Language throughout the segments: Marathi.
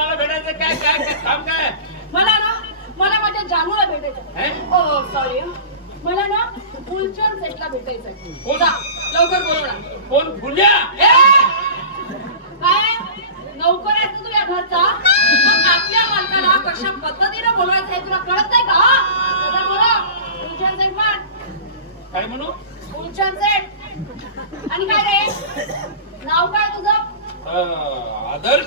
कुणाला भेटायचं काय? काय काय काम काय? मला ना मला माझ्या जानूला हे? भेटायचं हो सॉरी मला ना फुलचंद सेटला भेटायचंय कोण? जा, लवकर बोलव ना. कोण? फुल्या! काय? नोकर आहेस तू या घरचा? मग आपल्या मालकाला कशा पद्धतीने बोलवायचं हे तुला कळत नाही का? आता बोला. सेट म्हण काय म्हणू? फुलचंद सेट. आणि काय रे? नाव काय तुझं अं, आदर्श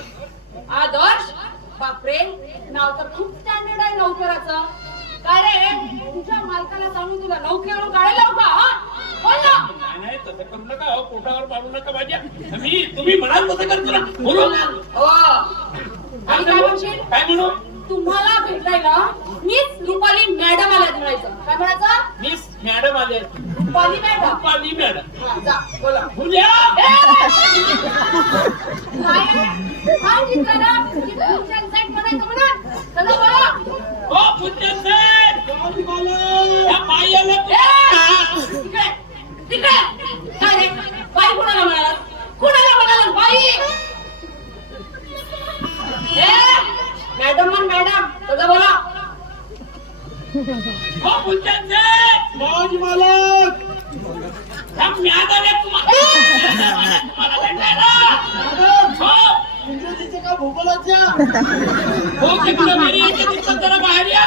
आदर्श बापरे नाव तर खूप स्टँडर्ड आहे नोकराचं काय रे तुझ्या मालकाला सांगून तुला नोकरीवरून काढायला का? हा? बोल ना. नाही नाही तसं करू नका हो पोटावर पाडू नका माझ्या. मी तुम्ही म्हणाल तसं करतो ना बोलू. ना हो. आणि काय म्हणशील? काय म्हणू? तुम्हाला भेटायला मिस रुपाली मॅडम आल्या म्हणायचं काय म्हणायचं? मिस मॅडम आले. रुपाली मॅडम पाली मॅडम हा, जा बोला. काय मॅडम म्हण मॅडम तुझं बोला बाबाजी मालक भूगोलाच्या हो तिकडे बाहेर या.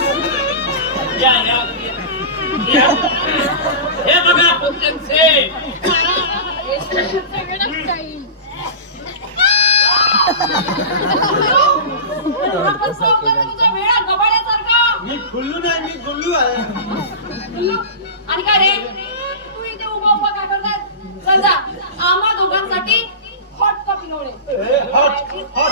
या, या. हा. हे बघा पुस्तकचे मी खुल्लू नाही मी गुल्लू आहे. आणि काय रे तू इथे उभा उभा काय करताय चल जा आम्हा दोघांसाठी हॉट कॉफी नवडे ए, हॉट हॉट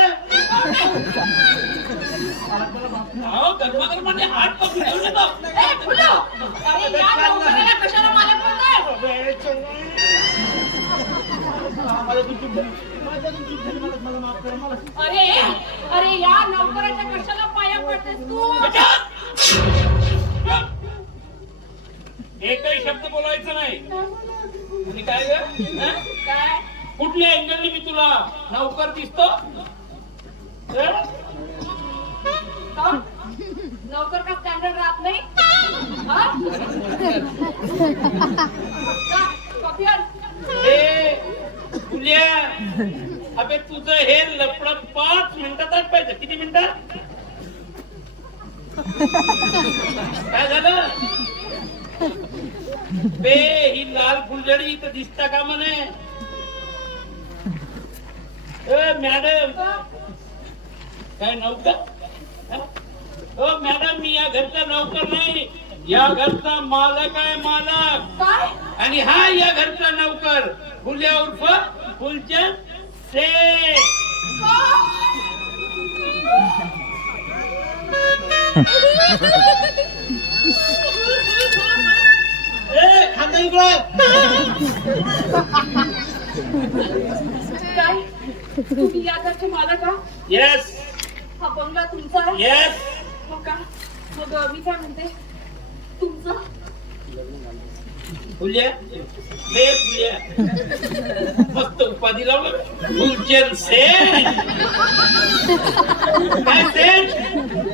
गरमागरमाने हात कशाला मला अरे अरे या कशाला पाया पडतेस तू? एकही शब्द बोलायचं नाही. आणि काय ग? काय? कुठल्या अँगलनी मी तुला नौकर दिसतो? हं? का? नोकर का स्टँडर्ड राहत नाही हा? अबे तुझं हे लपड पाच मिनिटातच पाहिजे किती मिनिटात काय झालं बे ही लाल फुलझडी इथं दिसता का म्हणे मॅडम काय नौकर हं? हो मॅडम मी या घरचा नौकर नाही. या घरचा मालक आहे मालक. काय? आणि हा या घरचा नौकर. फुल्या उर्फ फुलचंद शेख ए खांदा इकडे. काय? तुम्ही या घरचे मालक का येस हा बंगला तुमचा आहे? येस मग का? मग मी काय म्हणते? फुल्या बे फुल्या मस्त उपाधी लावलं काय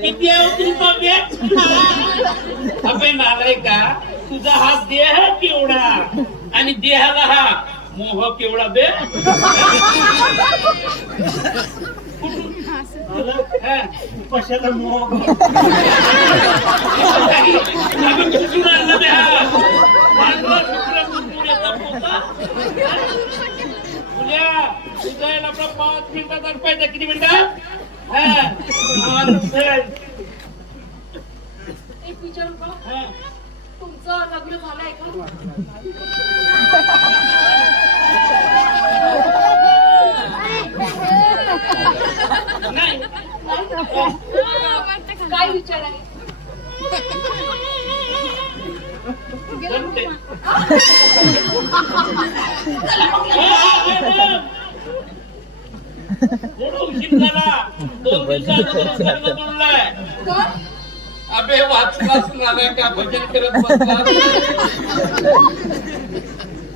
किती आहे तुमचा बेट अबे नालाय का तुझा हा देह केवढा आणि देहाला हा मोह केवढा बे हा. कशाला मोग आम्ही कुठून आणलं ते हा? पांढरा शुभ्र कुरकुऱ्याचा पोता? उद्या तुझा याला आपला पाच मिनिटात अडपायचा किती मिनिटात हा. माणसं. एक विचारू का हा. तुमचं लग्न झालंय का नाही काय विचार आहे? दोन दिवसात अबे वाचलाच नाही का भजन करत बसला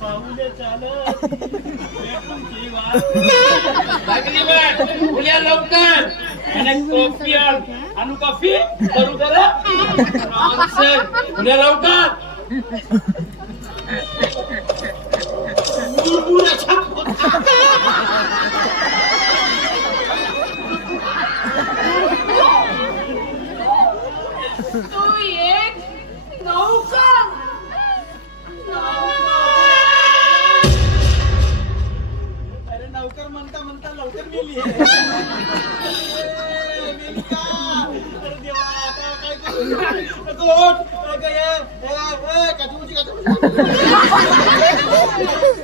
पाहुणे चालत भेटून ठेवा. लागली बघ उद्या लवकर कॉफी आण कॉफी करू उद्या लवकर मुरमुऱ्याच्या पोटात. तू एक नौकर नौकर. अरे नौकर म्हणता म्हणता लवकर गेली अरे देवा आता काय करू गोट अगं, ये, ए, ए, काचुमुची, काचुमुची. अगं, अगं, काय झालं होतं का भरली का हवा उन्हाच्या नशिबात काय लिहिलं कुणाला माहीत असतं का आपलं काय देव होते देवा.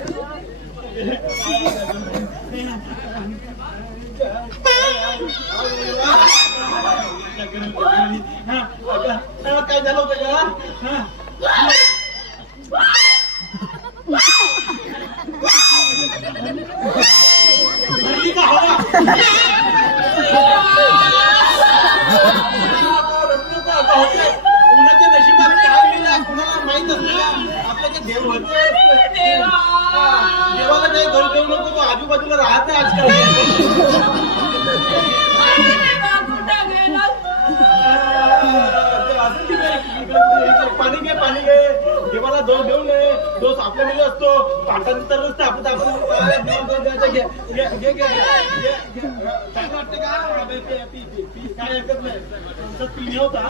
देवाला काही घर देऊ नको तो आजूबाजूला राहत आजकाल पाणी घे पाणी घे देवाला दोष देऊ नये दोष आपल्या असतो पाठांतर तर आपण आपण काय का पी, हरकत नाही पिणे होता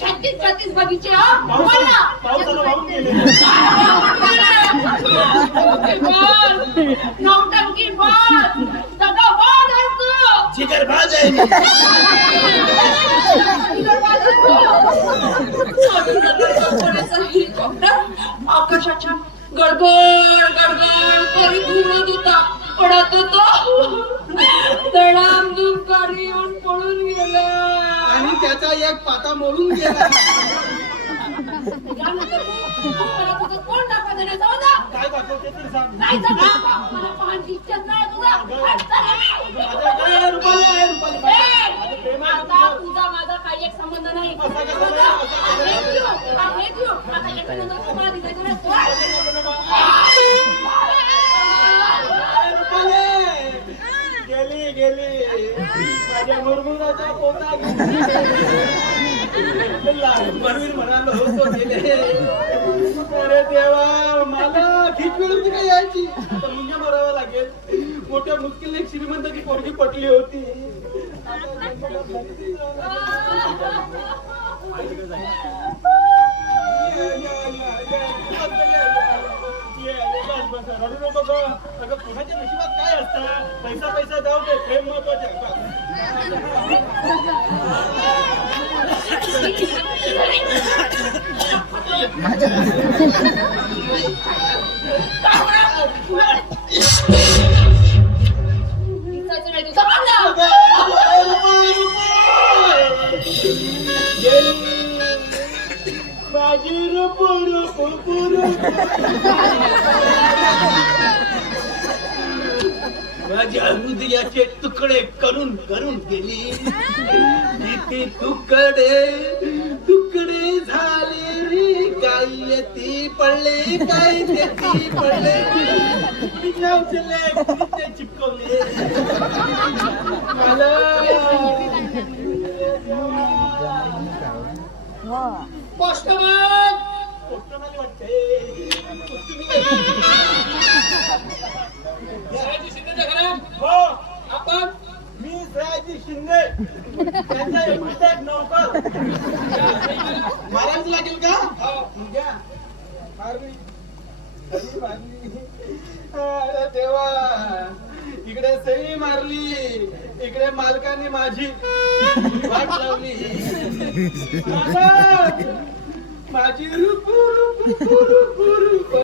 छत्तीस छत्तीस बगीचे हा? बोल ना. पावसाला वाहून गेले धोकेबाज. नौटंकीबाज. दगाबाज आहेस तू. जिगरबाज आहे. आकाशाच्या गडगड गडगड करीत उडत होता पडत होतो. तडामधून कारी येऊन पळून गेले. आणि त्याचा एक पाता मोडून गेला. कोण दाखवा देण्याचा होता? काय दाखवते तरी सांग. नाही. मला पाहण्याची इच्छाच नाही तुझा. माझं तुझं. माझा काही एक संबंध नाही? गेली गेली. माझ्या मुरमुराचा म्हणालो होतो गेले. अरे देवा मला खीच मिळून काय यायची? आता मुंग्या मारावं लागेल. मोठ्या मुश्किल एक श्रीमंताची पोरगी पटली होती रडू नको गं. अगं कोणाच्या नशिबात काय असतं पैसा पैसा जाऊ दे प्रेम महत्त्वाचे माझ्या हृदयाचे तुकडे करून करून गेली. किती तुकडे तुकडे झाले रे. काय ती पडले काय ते पडले. चिपकवले. मालक मारायच लागेल का? अरे देवा इकडे सही मारली इकडे मालकाने माझी वाट लावली माझी रुकू